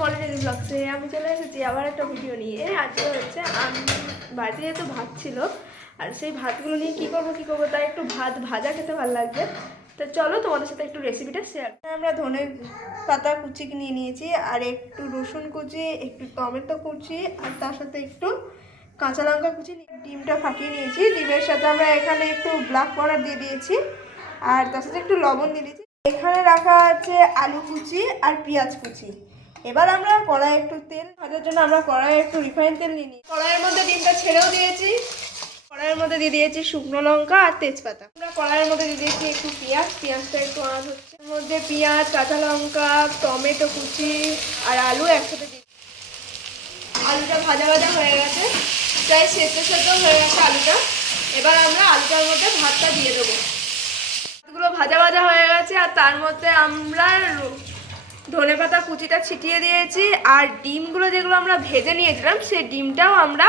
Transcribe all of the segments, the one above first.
Model ব্লগসে আমি চলে এসেছি আবার একটা ভিডিও নিয়ে। আজকে হচ্ছে আমি বাড়িতে যেহেতু ভাত ছিল আর সেই ভাতগুলো নিয়ে কী করবো তাই একটু ভাত ভাজা খেতে ভালো লাগবে। তো চলো তোমাদের সাথে একটু রেসিপিটা শেয়ার। আমরা ধনে পাতা কুচি নিয়ে নিয়েছি আর একটু রসুন কুচি, একটু টমেটো কুচি আর তার সাথে একটু কাঁচা লঙ্কা কুচি, ডিমটা ফাটিয়ে নিয়েছি। ডিমের সাথে আমরা এখানে একটু ব্ল্যাক পাউডার দিয়ে দিয়েছি আর তার সাথে একটু লবণ দিয়ে দিয়েছি। এখানে রাখা আছে আলু কুচি আর পেঁয়াজ কুচি। এবার আমরা কড়াই একটু তেল ভাজার জন্য আমরা কড়াই একটু রিফাইন তেল নিয়ে নিই। কড়াইয়ের মধ্যে ডিমটা ছেড়েও দিয়েছি। কড়াইয়ের মধ্যে দিয়ে দিয়েছি শুকনো লঙ্কা আর তেজপাতা। আমরা কড়াইয়ের মধ্যে দিয়ে দিয়েছি একটু পেঁয়াজটা একটু আঁচ হচ্ছে। এর মধ্যে পেঁয়াজ, কাঁচা লঙ্কা, টমেটো কুচি আর আলু একসাথে দিয়ে আলুটা ভাজা হয়ে গেছে, প্রায় সেদ্ধ হয়ে গেছে আলুটা। এবার আমরা আলুটার মধ্যে ভাতটা দিয়ে দেবো। ভাতগুলো ভাজা হয়ে গেছে আর তার মধ্যে আমরা ধনেপাতা কুচিটা ছিটিয়ে দিয়েছি আর ডিমগুলো যেগুলো আমরা ভেজে নিয়েছিলাম সেই ডিমটাও আমরা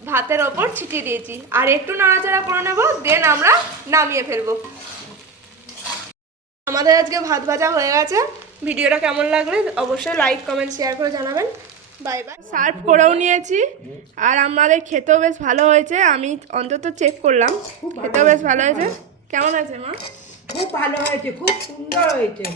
ভাতের ওপর ছিটিয়ে দিয়েছি আর একটু নাড়াচাড়া করে নেব, দেন আমরা নামিয়ে ফেলবো। আমাদের আজকে ভাত ভাজা হয়ে গেছে। ভিডিওটা কেমন লাগলে অবশ্যই লাইক কমেন্ট শেয়ার করে জানাবেন। Bye bye. সার্ভ করেও নিয়েছি আর আমাদের খেতেও বেশ ভালো হয়েছে। আমি অন্তত চেক করলাম, খেতেও বেশ ভালো হয়েছে। কেমন আছে মা? খুব ভালো হয়েছে, খুব সুন্দর হয়েছে।